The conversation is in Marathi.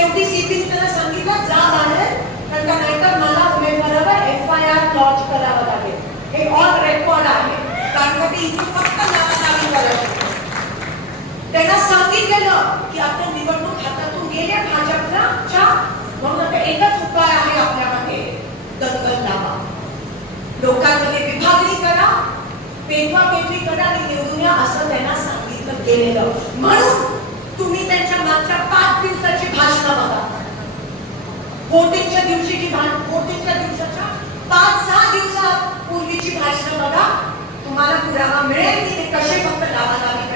शेवटी सीपीने त्याला सांगितलं जा बाहेर, कारण का नाहीतर मला उमेदवारावर FIR लॉन्च करावं लागेल. हे ऑन रेकॉर्ड आहे, कारण का ते इथे फक्त नावानावी करायचं. त्यांना सांगितलेलं की आता निवडणूक हातातून गेले भाजपच्या, म्हणून आता एकच उपाय आहे आपल्यामध्ये, दंगल लावा, लोकांमध्ये विभागणी करा, पेरवा-पेरवी करा आणि निवडून या, असं त्यांना सांगितलं गेलेलं. म्हणून तुम्ही त्यांच्या मागच्या 5 दिवसाची भाषणं बघा, वोटिंगच्या दिवशीची वोटिंगच्या दिवसाच्या 5-6 दिवसापूर्वीची भाषणं बघा, तुम्हाला पुरावा मिळेल की ते कसे फक्त लावालावी